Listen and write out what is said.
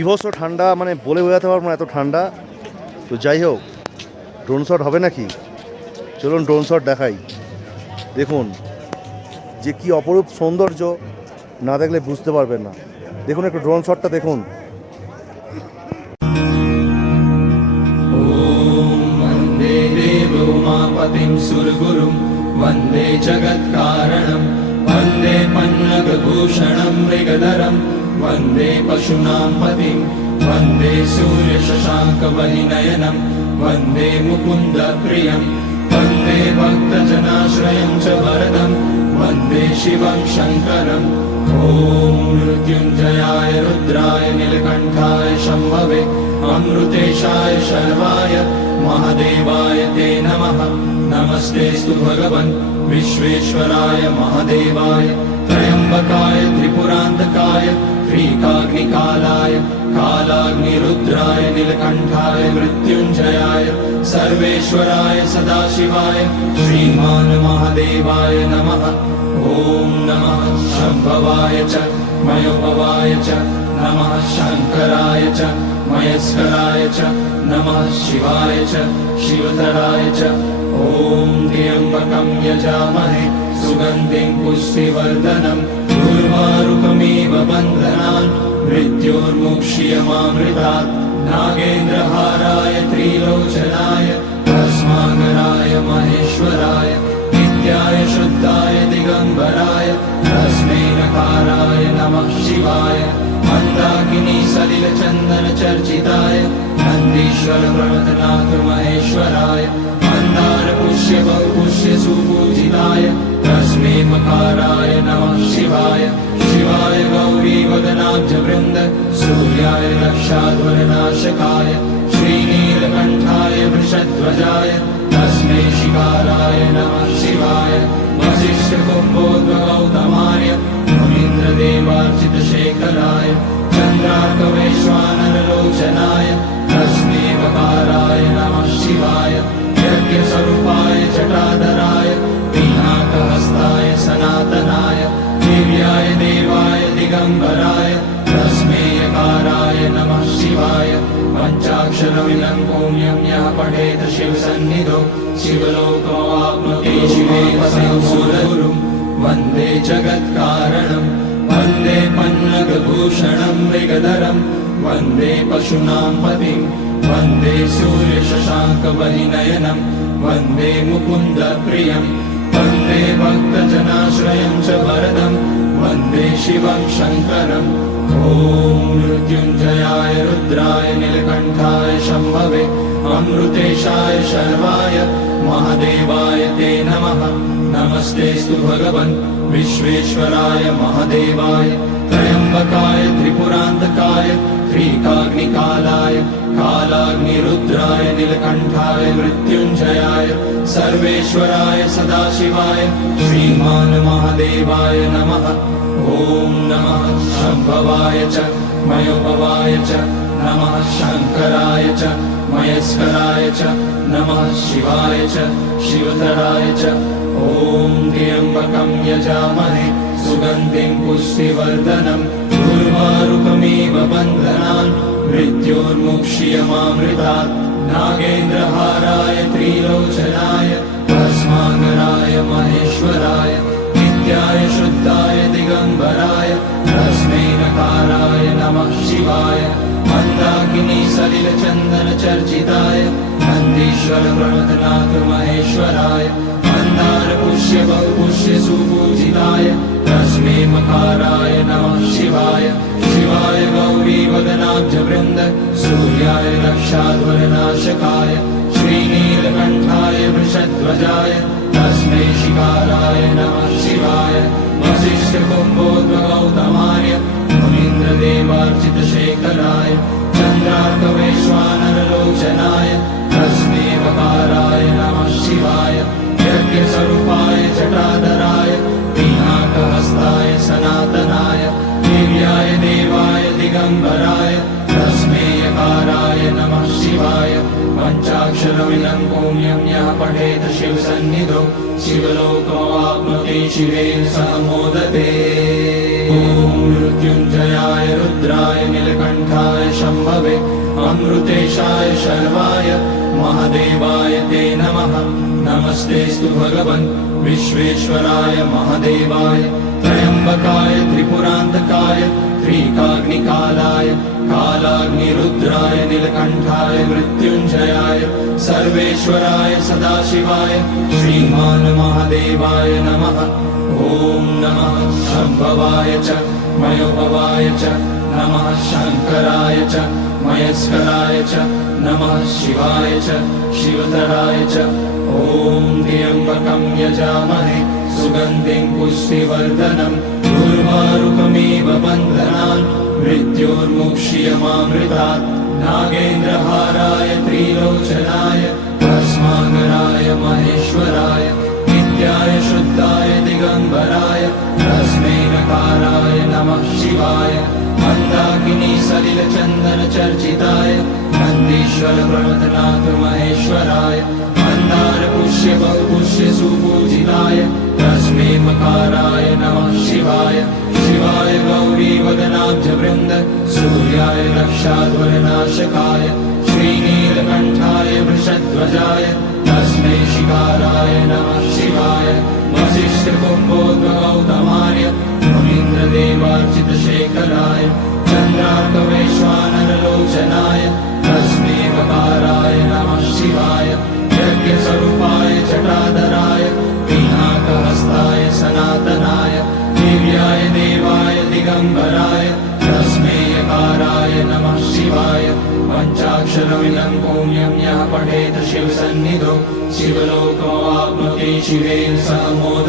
বিভৎস ঠান্ডা, মানে বলে বোঝাতে পারবো না এত ঠান্ডা। তো যাই হোক, ড্রোন শট হবে নাকি? চলুন ড্রোন শট দেখাই। দেখুন যে কি অপরূপ সৌন্দর্য, না দেখলে বুঝতে পারবেন না। দেখুন একটু ড্রোন শটটা দেখুন। वन्दे देवो उमापतिं सुरगुरुं वन्दे जगत्कारणं वन्दे पन्नगभूषणं मृगधरं वन्दे पशूनां पतिं वन्दे सूर्यशशाङ्कवलिनयनं वन्दे मुकुन्दप्रियं वन्दे भक्तजनाश्रयं च वरदं वन्दे शिवं शङ्करम्। ॐ मृत्युञ्जयाय रुद्राय नीलकण्ठाय शम्भवे अमृतेशाय शर्वाय महादेवाय ते नमः। नमस्तेस्तु भगवन् विश्वेश्वराय महादेवाय त्र्यम्बकाय त्रिपुरान्तकाय त्रिकाग्निकालाय कालाग्निरुद्राय नीलकण्ठाय मृत्युञ्जयाय सर्वेश्वराय सदाशिवाय श्रीमान् महादेवाय नमः। ॐ नमः शम्भवाय च मयोभवाय च नमः शङ्कराय च मयस्कराय च नमः शिवाय च शिवतराय च। ॐ त्र्यम्बकं यजामहे सुगन्धिं पुष्टिवर्धनं उर्वारुकमिव बन्धनान् मृत्योर्मुक्ष्यमामृतात्। नागेन्द्रहाराय त्रिलोचनाय भस्माङ्गराय महेश्वराय नित्याय शुद्धाय दिगम्बराय तस्मै नकाराय नमः शिवाय। मन्दाकिनी सलिलचन्दन चर्चिताय नन्दीश्वर प्रणतनाथ महेश्वराय मन्दार पुष्य बहुपुष्य सुपूजिताय तस्मै मकाराय नमः शिवाय। शिवाय गौरी वदनाब्ज वृन्द सूर्याय रक्षाध्वरनाशकाय श्रीनीलकण्ठाय वृषध्वजाय तस्मै शिकाराय नमः शिवाय। वसिष्ठकुम्भोद्भवगौतमाय मुनीन्द्रदेवार्चितशेखराय चन्द्रार्कवैश्वानरलोचनाय तस्मै वकाराय नमः शिवाय। यज्ञस्वरूपाय जटाधराय पिनाकहस्ताय सनातनाय दिव्याय देवाय दिगम्बराय तस्मै यकाराय नमः शिवाय। पञ्चाक्षरमिदं पुण्यं यः पठेत शिवसन्निधौ शिवलोकमाप्नोति शिवेव संसुरगुरुं वन्दे जगत्कारणं वन्दे पन्नगभूषणं मृगधरं वन्दे पशूनां पतिं वन्दे सूर्यशशाङ्कवलिनयनं वन्दे मुकुन्दप्रियं वन्दे भक्तजनाश्रयं च वरदं वन्दे शिवं शङ्करम्। ॐ मृत्युञ्जयाय रुद्राय नीलकण्ठाय शम्भवे अमृतेशाय शर्वाय महादेवाय ते नमः। नमस्तेस्तु भगवन् विश्वेश्वराय महादेवाय त्र्यम्बकाय त्रिपुरान्तकाय त्रिकाग्निकालाय कालाग्निरुद्राय नीलकण्ठाय मृत्युञ्जयाय सर्वेश्वराय सदाशिवाय श्रीमान् महादेवाय नमः। ॐ नमः शम्भवाय च मयोभवाय च नमः शङ्कराय च मयस्कराय च नमः शिवाय च शिवतराय च। ॐ त्र्यम्बकं यजामहे सुगन्धिं पुष्टिवर्धनं उर्वारुकमिव बन्धनान् मृत्योर्मुक्ष्यमामृतात्। नागेन्द्रहाराय त्रिलोचनाय भस्माङ्गराय महेश्वराय नित्याय शुद्धाय दिगम्बराय तस्मै नकाराय नमः शिवाय। मन्दाकिनी सलिलचन्दन चर्चिताय नन्दीश्वर प्रणतनाथ महेश्वराय मन्दार पुष्य बहुपुष्य सुपूजिताय तस्मै मकाराय नमः शिवाय। शिवाय गौरी वदनाब्ज वृन्द सूर्याय रक्षाध्वरनाशकाय श्रीनीलकण्ठाय वृषध्वजाय तस्मै शिकाराय नमः शिवाय। वसिष्ठकुम्भोद्भवगौतमाय मुनीन्द्रदेवार्चितशेखराय चन्द्रार्कवैश्वानरलोचनाय तस्मै वकाराय नमः शिवाय। यज्ञस्वरूपाय जटाधराय पिनाकहस्ताय सनातनाय दिव्याय देवाय दिगम्बराय तस्मै यकाराय नमः शिवाय। पञ्चाक्षरमिदं पुण्यं यः पठेत शिवसन्निधौ शिवलोकमाप्नोति शिवेन सह मोदते। ॐ मृत्युञ्जयाय रुद्राय नीलकण्ठाय शम्भवे अमृतेशाय शर्वाय महादेवाय ते नमः नमस्तेऽस्तु भगवन् विश्वेश्वराय महादेवाय त्र्यम्बकाय त्रिपुरान्तकाय त्रिकाग्निकालाय कालाग्निरुद्राय नीलकण्ठाय मृत्युञ्जयाय सर्वेश्वराय सदाशिवाय श्रीमान् महादेवाय नमः ॐ नमः शम्भवाय च मयोभवाय च नमः शङ्कराय च मयस्कराय च नमः शिवाय च शिवतराय च ॐ त्र्यम्बकं यजामहे सुगन्धिं पुष्टिवर्धनम् उर्वारुकमिव बन्धनान् मृत्योर्मुक्ष्यमामृतात् नागेन्द्रहाराय त्रिलोचनाय भस्माकराय महेश्वराय नित्याय शुद्धाय दिगम्बराय तस्मै नकाराय नमः शिवाय मन्दाकिनी सलिलचन्दनचर्चिताय नन्दीश्वर प्रमथनाथ महेश्वराय मन्दार पुष्य बहुपुष्य सुपूजिताय तस्मै मकाराय नमः शिवाय शिवाय गौरी वदनाब्ज वृन्द सूर्याय रक्षाध्वरनाशकाय श्रीनीलकण्ठाय वृषध्वजाय तस्मै शिकाराय नमः शिवाय वसिष्ठकुम्भोद्भगौतमार्य मुनीन्द्रदेवार्चितशेखराय चन्द्रार्कवैश्वानरलोचनाय तस्मै वकाराय नमः शिवाय यज्ञस्वरूपाय जटाधराय पिनाकहस्ताय सनातनाय दिव्याय देवाय दिगम्बराय तस्मै यकाराय नमः शिवाय पञ्चाक्षरमिदं पुण्यं यः पठेत शिवसन्निधौ शिवलोकमवाप्नोति शिवेन सह मोद